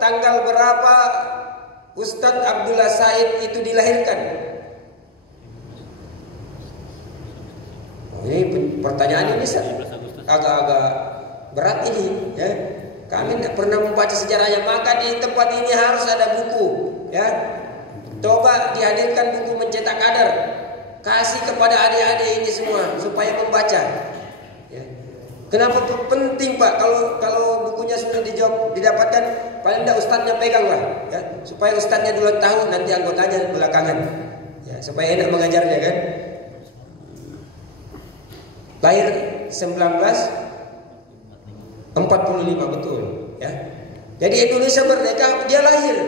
tanggal berapa Ustadz Abdullah Said itu dilahirkan? Ini pertanyaan ini agak-agak berat ini, ya. Kami tidak pernah membaca sejarahnya, maka di tempat ini harus ada buku, ya. Coba dihadirkan buku mencetak kadar, kasih kepada adik-adik ini semua supaya membaca. Ya. Kenapa penting Pak? Kalau bukunya sudah didapatkan, paling tidak ustadznya pegang lah, ya. Supaya ustadznya dulu tahu, nanti anggotanya belakangan, ya. Supaya enak mengajarnya kan. Lahir 1945 betul, ya. Jadi Indonesia merdeka dia lahir.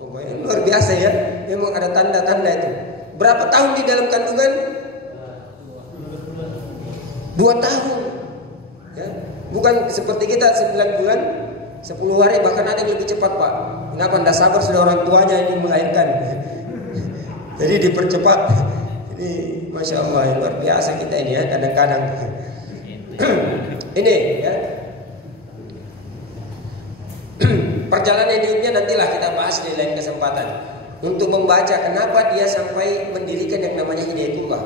Oh, luar biasa ya. Memang ada tanda-tanda itu. Berapa tahun di dalam kandungan? 2 tahun. Ya. Bukan seperti kita 9 bulan 10 hari, bahkan ada yang lebih cepat Pak. Kenapa anda sabar sudah orang tuanya ini melahirkan? Jadi dipercepat. Ini Masya Allah luar biasa kita ini ya kadang-kadang. Ini ya. Perjalanan hidupnya nantilah kita bahas di lain kesempatan. Untuk membaca kenapa dia sampai mendirikan yang namanya Hidayatullah.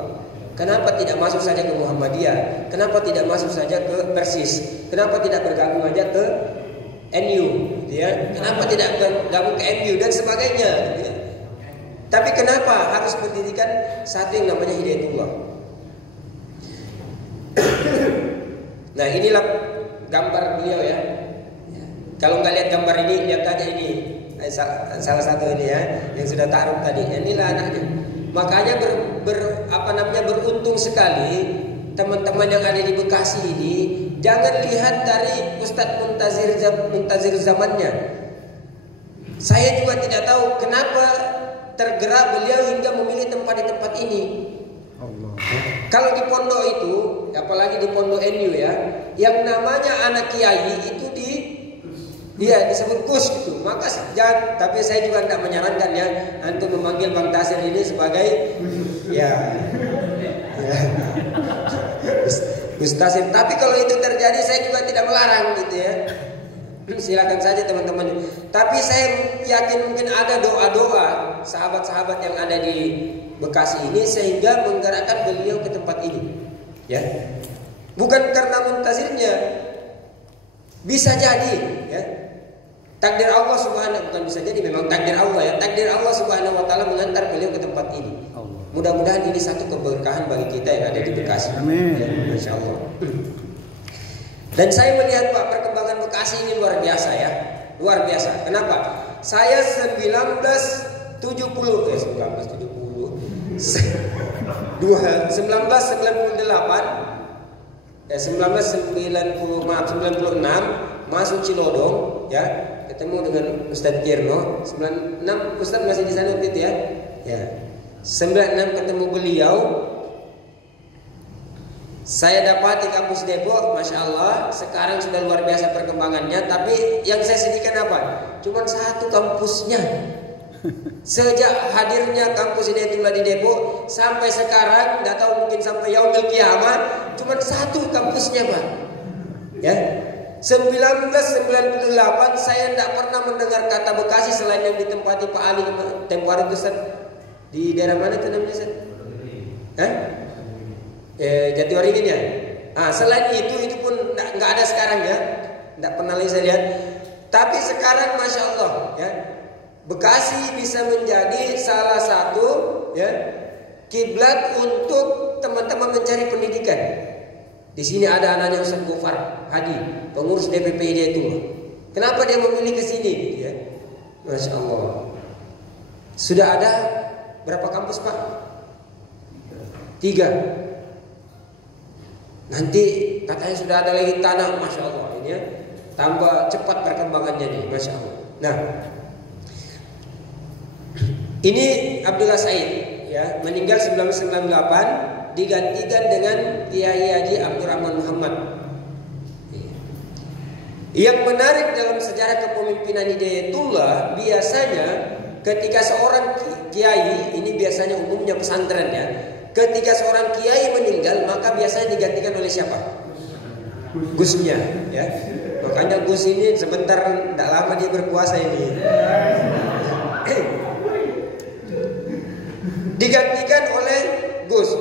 Kenapa tidak masuk saja ke Muhammadiyah? Kenapa tidak masuk saja ke Persis? Kenapa tidak bergabung aja ke NU? Gitu ya? Kenapa tidak bergabung ke MU dan sebagainya? Gitu ya? Tapi kenapa harus mendirikan satu yang namanya Hidayatullah? Nah inilah gambar beliau ya. Kalau nggak lihat gambar ini, lihat aja ini salah satu ini ya yang sudah taruh tadi. Inilah anaknya. Makanya beruntung sekali teman-teman yang ada di Bekasi ini. Jangan lihat dari Ustadz Muntazir zamannya. Saya juga tidak tahu kenapa tergerak beliau hingga memilih tempat di tempat ini. Allah. Kalau di pondok itu, apalagi di pondok NU ya, yang namanya anak kiai itu disebut Gus gitu. Maka jangan, tapi saya juga tidak menyarankan ya untuk memanggil Bang Tasir ini sebagai Gus Tasir. Tapi kalau itu terjadi saya juga tidak melarang gitu ya. Silakan saja teman-teman. Tapi saya yakin mungkin ada doa-doa sahabat-sahabat yang ada di Bekasi ini sehingga menggerakkan beliau ke tempat ini. Ya. Bukan karena muntazirnya. Bisa jadi ya. Takdir Allah Subhanahu bukan bisa jadi memang takdir Allah ya. Takdir Allah Subhanahu wa taala mengantar beliau ke tempat ini. Mudah-mudahan ini satu keberkahan bagi kita yang ada di Bekasi. Amin. Ya, insyaallah. Dan saya melihat Pak perkembangan Bekasi ini luar biasa ya. Luar biasa. Kenapa? Saya 1998 masuk Cilodong ya, ketemu dengan Ustadz Kirno. 96 Ustadz masih di sana waktu itu ya. Ya. 96 ketemu beliau. Saya dapat di kampus Depok, Masya Allah. Sekarang sudah luar biasa perkembangannya. Tapi yang saya sedihkan apa? Cuma satu kampusnya. Sejak hadirnya kampus Hidayatullah di Depok sampai sekarang, nggak tahu mungkin sampai yaumil kiamat, cuma satu kampusnya Pak. Ya. 1998 saya tidak pernah mendengar kata Bekasi selain yang ditempati Pak Ali tempo hari itu di daerah mana itu namanya Ustaz? Jatiwaringin ya. Selain itu pun nggak ada sekarang ya, nggak pernah lagi saya lihat. Tapi sekarang Masya Allah ya, Bekasi bisa menjadi salah satu ya kiblat untuk teman-teman mencari pendidikan. Di sini ada anaknya Ustaz Gofar Hadi, pengurus DPP Hidayatullah. Kenapa dia memilih ke sini gitu ya? Masya Allah. Sudah ada berapa kampus Pak? 3. Nanti katanya sudah ada lagi tanah, Masya Allah ini ya. Tambah cepat perkembangannya nih, Masya Allah. Nah, ini Abdullah Said ya, meninggal 1998, digantikan dengan Kiai Haji Abdurrahman Muhammad. Yang menarik dalam sejarah kepemimpinan Hidayatullah, biasanya ketika seorang kiai, ini biasanya umumnya pesantren ya, ketika seorang kiai meninggal maka biasanya digantikan oleh siapa? Gusnya ya. Makanya Gus ini sebentar tidak lama dia berkuasa ini. Digantikan oleh Gus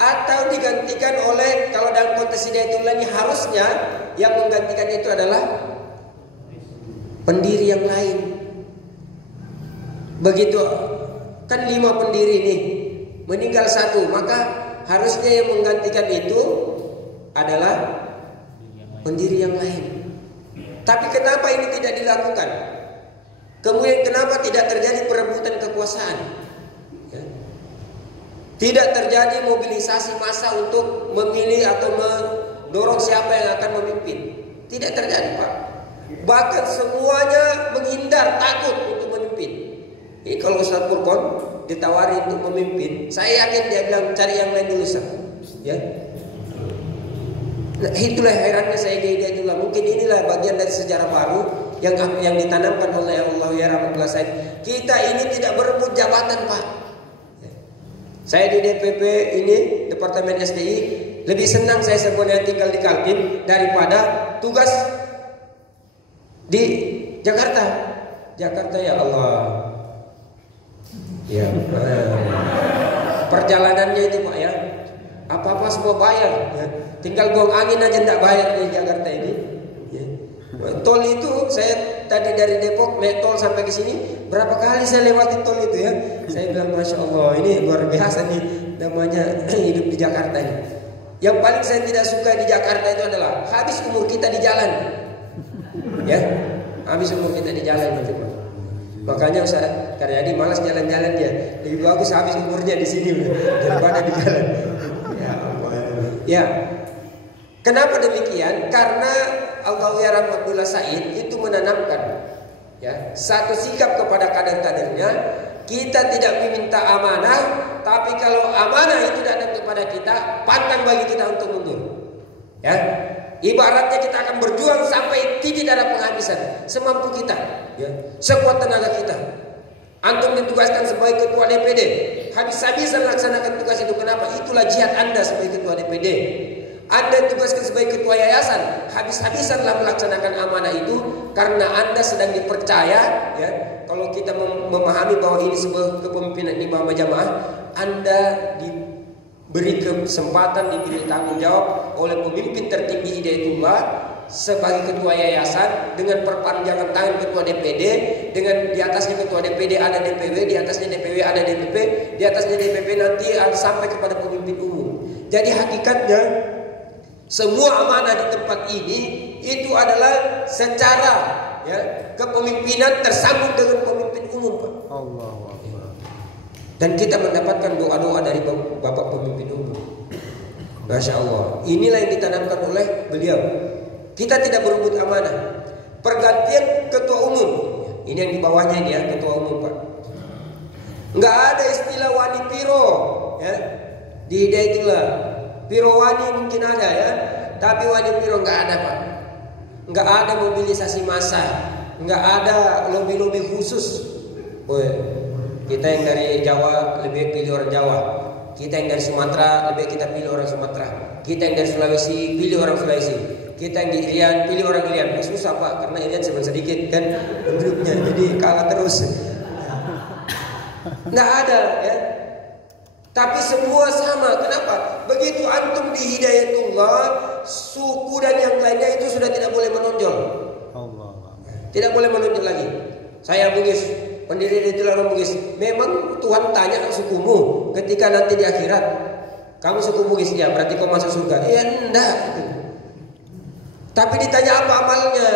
atau digantikan oleh, kalau dalam konteks Hidayatullah ini harusnya yang menggantikan itu adalah pendiri yang lain. Begitu kan 5 pendiri ini meninggal 1, maka harusnya yang menggantikan itu adalah pendiri yang lain. Tapi kenapa ini tidak dilakukan? Kemudian kenapa tidak terjadi perebutan kekuasaan? Ya. Tidak terjadi mobilisasi massa untuk memilih atau mendorong siapa yang akan memimpin. Tidak terjadi, Pak. Bahkan semuanya menghindar, takut untuk memimpin. Jadi kalau Ustaz Furqon ditawari untuk memimpin, saya yakin dia bilang cari yang lain dulu, Ustaz. Ya. Nah, itulah herannya saya di Hidayatullah. Mungkin inilah bagian dari sejarah baru yang ditanamkan oleh Allah ya rahmatullah saya. Kita ini tidak berebut jabatan, Pak. Saya di DPP ini, Departemen SDI, lebih senang saya sebenarnya tinggal di Kaltim daripada tugas di Jakarta. Jakarta ya Allah. Ya, perjalanannya itu Pak ya, apa-apa semua bayar. Ya. Tinggal buang angin aja tidak bayar di Jakarta ini. Ya. Tol itu saya tadi dari Depok naik tol sampai ke sini, berapa kali saya lewati tol itu ya. Saya bilang Masya Allah, ini luar biasa nih namanya hidup di Jakarta ini. Yang paling saya tidak suka di Jakarta itu adalah habis umur kita di jalan. Ya, habis umur kita di jalan gitu Pak. Makanya Ustaz Karyadi malas jalan-jalan dia. Lebih bagus habis umurnya di sini daripada di jalan. Ya Allah. Ya. Kenapa demikian? Karena Allah ya rahmatullah Said itu menanamkan ya satu sikap kepada kader-kadernya. Kita tidak meminta amanah, tapi kalau amanah itu datang kepada kita, pantang bagi kita untuk mundur. Ya. Ibaratnya kita akan berjuang sampai titik darah penghabisan semampu kita, ya. Sekuat tenaga kita. Antum ditugaskan sebagai ketua DPD, habis-habisan laksanakan tugas itu. Kenapa? Itulah jihad Anda sebagai ketua DPD. Anda ditugaskan sebagai ketua yayasan, habis-habisanlah melaksanakan amanah itu karena Anda sedang dipercaya, ya. Kalau kita memahami bahwa ini sebuah kepemimpinan di bawah jamaah, Anda diberi kesempatan, diberi tanggung jawab oleh pemimpin tertinggi Hidayatullah sebagai ketua yayasan dengan perpanjangan tangan ketua DPD, dengan di atasnya ketua DPD ada DPW, di atasnya DPW ada DPP, di atasnya DPP nanti sampai kepada pemimpin umum. Jadi hakikatnya semua amanah di tempat ini itu adalah secara ya kepemimpinan tersambung dengan pemimpin umum, Pak. Allah. Dan kita mendapatkan doa-doa dari Bapak pemimpin umum. Masya Allah. Inilah yang ditanamkan oleh beliau. Kita tidak berebut amanah. Pergantian ketua umum. Ini yang di bawahnya ini ya, ketua umum Pak. Nggak ada istilah wani piro ya. Di Hidayatullah. Piro wani mungkin ada ya, tapi wani piro nggak ada Pak. Nggak ada mobilisasi massa, nggak ada lobby-lobby khusus. Kita yang dari Jawa lebih pilih orang Jawa, kita yang dari Sumatera lebih kita pilih orang Sumatera, kita yang dari Sulawesi pilih orang Sulawesi, kita yang di Irian pilih orang Irian. Susah Pak, karena Irian sebenarnya sedikit kan penduduknya, jadi kalah terus. Nggak ada ya. Tapi semua sama. Kenapa? Begitu antum di Hidayatullah, suku dan yang lainnya itu sudah tidak boleh menonjol. Allah. Tidak boleh menonjol lagi. Saya Bugis, pendiri Hidayatullah orang Bugis. Memang Tuhan tanya sukumu ketika nanti di akhirat, kamu suku Bugis ya, berarti kau masuk surga. Ya enggak. Tapi ditanya apa amalnya.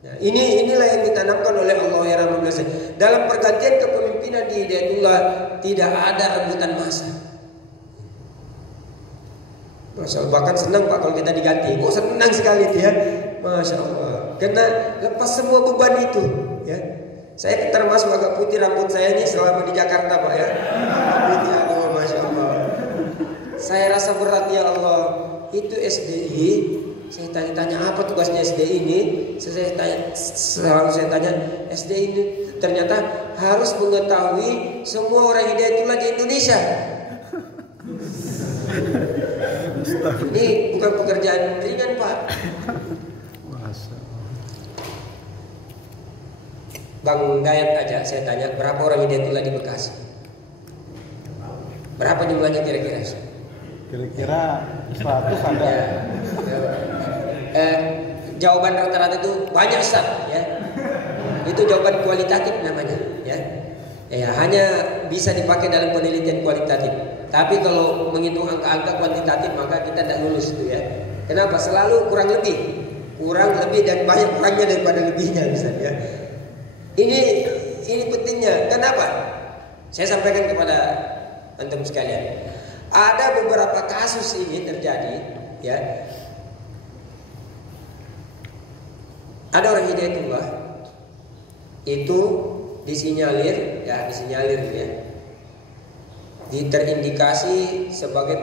Nah, inilah yang ditanamkan oleh Allah ya rahmatullah. Dalam pergantian kepemimpinan di Hidayatullah tidak ada rebutan massa. Masya Allah, bahkan senang Pak kalau kita diganti. Oh senang sekali itu ya. Masya Allah. Karena lepas semua beban itu ya. Saya termasuk agak putih rambut saya ini selama di Jakarta Pak ya. Putih, aduh Masya Allah. Saya rasa berat ya Allah. Itu SDI. Saya tanya apa tugasnya SDI ini? Selalu saya tanya SDI ini ternyata harus mengetahui semua orang Hidayatullah di Indonesia. Ini bukan pekerjaan ringan Pak. Bang Dayat aja saya tanya, berapa orang Hidayatullah di Bekasi? Berapa jumlahnya kira-kira? Kira-kira 100 ada. Jawaban rata-rata itu banyak Ustaz ya. Itu jawaban kualitatif namanya ya. Ya hanya bisa dipakai dalam penelitian kualitatif. Tapi kalau menghitung angka-angka kuantitatif maka kita tidak lulus itu ya. Kenapa? Selalu kurang lebih dan banyak kurangnya daripada lebihnya misalnya. Ini pentingnya. Kenapa? Saya sampaikan kepada antum sekalian. Ada beberapa kasus ini terjadi, ya. Ada orang Hidayatullah itu disinyalir ya, terindikasi sebagai